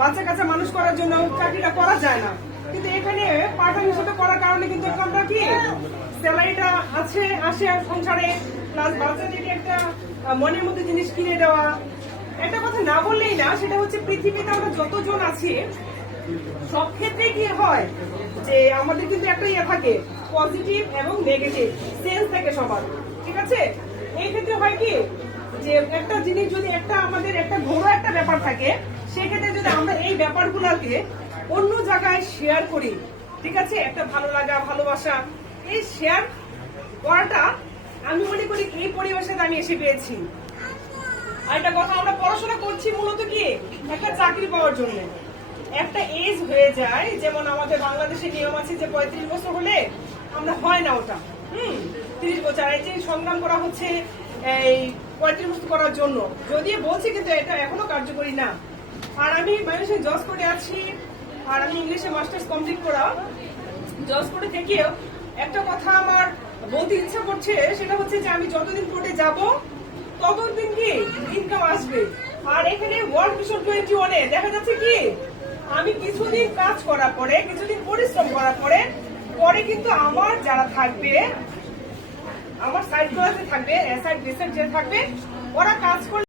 বাচ্চা কাচ্চা মানুষ করার জন্য চাকরিটা করা যায় না, কিন্তু এখানে পার্ট টাইম হিসেবে করার কারণে কিন্তু আমরা কি স্যালারিটা আসে সংসারে, প্লাস বাচ্চাদেরকে একটা মনের মধ্যে জিনিস কিনে দেওয়া। একটা কথা না বললেই না, সেটা হচ্ছে পৃথিবীতে আমরা যতজন আছি সব ক্ষেত্রে কি হয় যে আমাদের কিন্তু একটা ইয়ে থাকে, পজিটিভ এবং নেগেটিভ সেন্স থাকে সবার, ঠিক আছে? এই ক্ষেত্রে হয় কি যে একটা জিনিস যদি আমাদের একটা ঘোড়া একটা ব্যাপার থাকে, সেক্ষেত্রে যদি আমরা এই ব্যাপারগুলোকে অন্য জায়গায় শেয়ার করি, ঠিক আছে, একটা ভালো লাগা ভালোবাসা, এই শেয়ার করাটা আমি মনে করি এই পরিবেশে আমি এসে পেয়েছি। আর একটা কথা, আমরা পড়াশোনা করছি মূলত কি একটা চাকরি পাওয়ার জন্য। একটা এজ হয়ে যায়, যেমন আমাদের বাংলাদেশের নিয়ম আছে যে 35 বছর হলে আমরা হয় না ওটা, 30 বছর। এই যে সংগ্রাম করা হচ্ছে এই 35 বছর করার জন্য, যদিও বলছি কিন্তু এটা এখনো কার্যকরী না। আর আমি মানুষের জজ করে আছি, আর আমি ইংলিশে মাস্টার্স কমপ্লিট করা, জজ করে থেকেও একটা কথা আমার বলতে ইচ্ছা করছে, সেটা হচ্ছে যে আমি যতদিন কোর্টে যাব ততদিন কি ইনকাম আসবে। আর এখানে ওয়ার্ক মিশন 21 দেখা যাচ্ছে কি আমি কিছুদিন কাজ করার পরে, কিছুদিন পরিশ্রম করার পরে পরে কিন্তু আমার যারা থাকবে, আমার সাইড ক্লাসে থাকবে, সাইড রিসার্চ যে থাকবে, ওরা কাজ করলে